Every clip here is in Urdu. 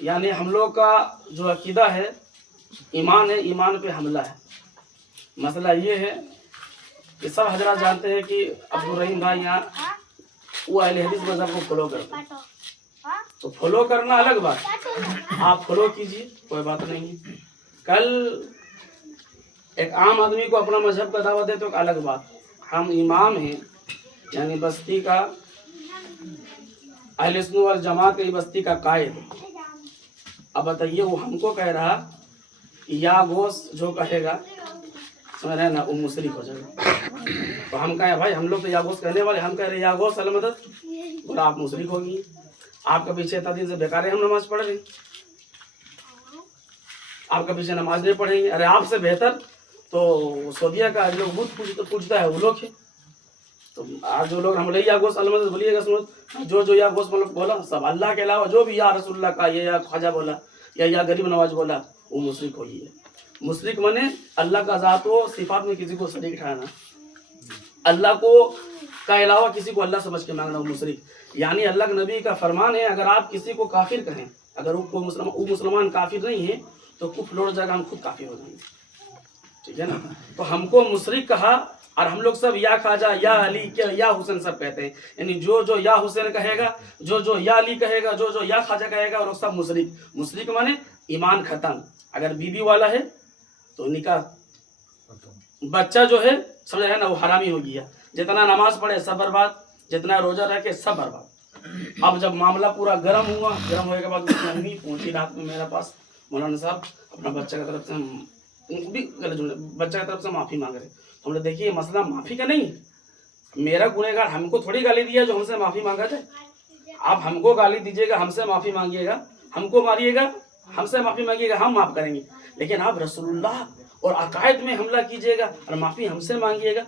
یعنی ہم لوگ کا جو عقیدہ ہے ایمان ہے، ایمان پہ حملہ ہے. مسئلہ یہ ہے کہ سب حضرات جانتے ہیں کہ عبدالرحیم بھائی یہاں وہ اہل حدیث مذہب کو فالو کرتے ہیں. تو فالو کرنا الگ بات، آپ فالو کیجیے، کوئی بات نہیں ہے. کل ایک عام آدمی کو اپنا مذہب کا دعوت دے تو ایک الگ بات. ہم امام ہیں، یعنی بستی کا اہل سنت والجماعت کی بستی کا قائد. اب بتائیے وہ ہم کو کہہ رہا کہ یا گوشت جو کہے گا سمجھ رہے نا وہ مشرک ہو جائے گا. تو ہم کہیں بھائی ہم لوگ تو یا گوشت کہنے والے، ہم کہہ رہے یا گوشت المدد، بولا آپ مشرک ہوگی. آپ کا پیچھے اتنا دن سے بیکار ہے ہم نماز پڑھ رہے ہیں، آپ کا پیچھے نماز نہیں پڑھیں گے. ارے آپ سے بہتر تو سعودیہ کا جو بت پوجتا ہے وہ لوگ ہے. تو آج جو لوگ ہم لے یا گوشت المدد بولیے گا، سنو جو یا گوشت مطلب بولا سب اللہ کے علاوہ جو بھی یا رسول اللہ کا یا خواجہ بولا یا غریب نواز بولا وہ مشرک ہوئی ہے. مشرک مانے اللہ کا ذات و صفات میں کسی کو شریک ٹھہرانا، اللہ کو کا علاوہ کسی کو اللہ سمجھ کے مانگنا وہ مشرک. یعنی اللہ کے نبی کا فرمان ہے اگر آپ کسی کو کافر کہیں، اگر وہ مسلمان کافر نہیں ہے تو کفر لوٹ جائے گا، ہم خود کافر ہو جائیں گے. ٹھیک ہے نا. تو ہم کو مشرک کہا، اور ہم لوگ سب یا خواجہ یا علی یا حسین سب کہتے ہیں. یعنی جو یا حسین کہے گا، جو یا علی کہے گا، جو یا خواجہ کہے گا، اور سب مشرک. مشرک مانے ایمان ختم. اگر بیوی والا ہے تو نکاح، بچہ جو ہے سمجھ رہے نا وہ حرامی ہو گیا. جتنا نماز پڑھے سب برباد، جتنا روزہ رکھے سب برباد. اب جب معاملہ پورا گرم ہوا، گرم ہونے کے بعد امی پہنچی رات میں میرے پاس، مولانا صاحب اپنا بچہ کی طرف سے معافی مانگ رہے. ہم نے دیکھیے مسئلہ معافی کا نہیں ہے. میرا گنہگار ہم کو تھوڑی گالی دیا جو ہم سے معافی مانگا جائے. آپ ہم کو گالی دیجیے گا، ہم سے معافی مانگیے گا، ہم کو ماریے گا، ہم سے معافی مانگیے گا، ہم معاف کریں گے. لیکن آپ رسول اللہ اور عقائد میں حملہ کیجیے گا اور معافی ہم سے مانگیے گا،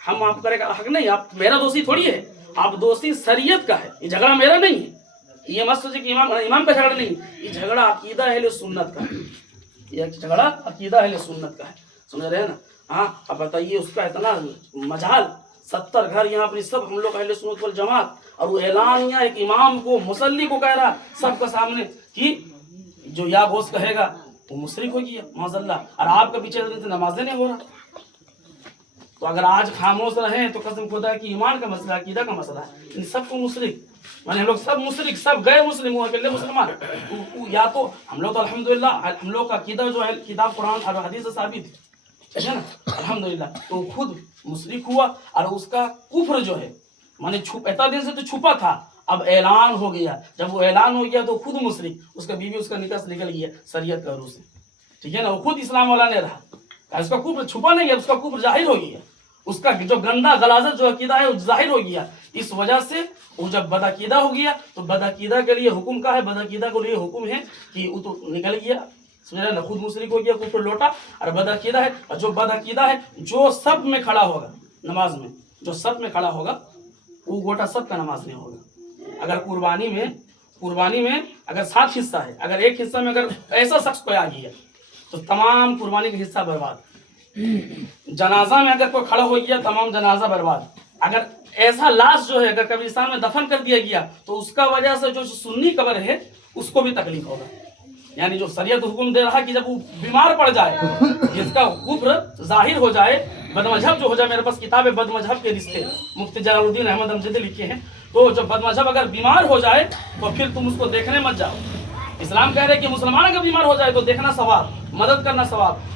ہم معاف کرے گا حق نہیں. آپ میرا دوستی تھوڑی ہے، آپ دوستی شریعت کا ہے. یہ جھگڑا میرا نہیں ہے. یہ مت سوچے کہ امام کا جھگڑا نہیں، یہ جھگڑا عقیدہ اہل سنت کا ہے. یہ جھگڑا عقیدہ اہل سنت کا ہے. سمجھ رہے ہیں نا. ہاں اب بتائیے اس کا اتنا مجال 70 گھر یہاں پر سب ہم لوگ اہل سنت والجماعت، اور وہ اعلانیہ ایک امام کو مصلی کو کہہ رہا سب کے سامنے کہ جو یا گوشت کہے گا وہ مشرک ہو گیا معاذ اللہ. اور آپ کے پیچھے نمازیں نہیں ہو رہا. تو اگر آج خاموش رہیں تو قسم خدا کی ایمان کا مسئلہ، عقیدہ کا مسئلہ ہے. ان سب کو مشرک مانے ہم لوگ سب مشرک، سب غیر مسلم ہوا اکیلے مسلمان. یا تو ہم لوگ تو الحمدللہ ہم لوگ کا عقیدہ جو ہے کتاب قرآن اور حدیث سے ثابت ہے، ٹھیک ہے نا الحمدللہ. تو خود مشرک ہوا، اور اس کا کفر جو ہے مانے اتنا دن سے تو چھپا تھا، اب اعلان ہو گیا. جب وہ اعلان ہو گیا تو خود مشرک، اس کا بیوی اس کا نکاح سے نکل گیا شریعت کا روح سے. ٹھیک ہے نا. وہ خود اسلام والا نہیں رہا، اس کا کفر چھپا نہیں ہے، اس کا کفر ظاہر ہو گیا. اس کا جو گندا غلاظت جو عقیدہ ہے وہ ظاہر ہو گیا. اس وجہ سے وہ جب بدعقیدہ ہو گیا تو بدعقیدہ کے لیے حکم کا ہے، بدعقیدہ کے لیے حکم ہے کہ وہ تو نکل گیا، سمجھ رہے نا، خود مشرک ہو گیا، کفر لوٹا. اور بدعقیدہ ہے، اور جو بدعقیدہ ہے جو سب میں کھڑا ہوگا نماز میں، جو سب میں کھڑا ہوگا وہ گوٹا سب کا نماز نہیں ہوگا. اگر قربانی میں اگر 7 حصہ ہے، اگر ایک حصہ میں اگر ایسا شخص کوئی آ گیا تو تمام قربانی کا حصہ برباد. جنازہ میں اگر کوئی کھڑا ہو گیا تمام جنازہ برباد. اگر ایسا لاش جو ہے اگر قبرستان میں دفن کر دیا گیا تو اس کا وجہ سے جو سنی قبر ہے اس کو بھی تکلیف ہوگا. یعنی جو شریعت حکم دے رہا کہ جب وہ بیمار پڑ جائے، جس کا کفر ظاہر ہو جائے، بد مذہب جو ہو جائے، میرے پاس کتاب ہے بد مذہب کے رشتے، مفتی جلال الدین احمد امجدی لکھے ہیں. تو جب بد مذہب اگر بیمار ہو جائے تو پھر تم اس کو دیکھنے مت جاؤ. اسلام کہہ رہے کہ مسلمان اگر بیمار ہو جائے تو دیکھنا ثواب، مدد کرنا ثواب.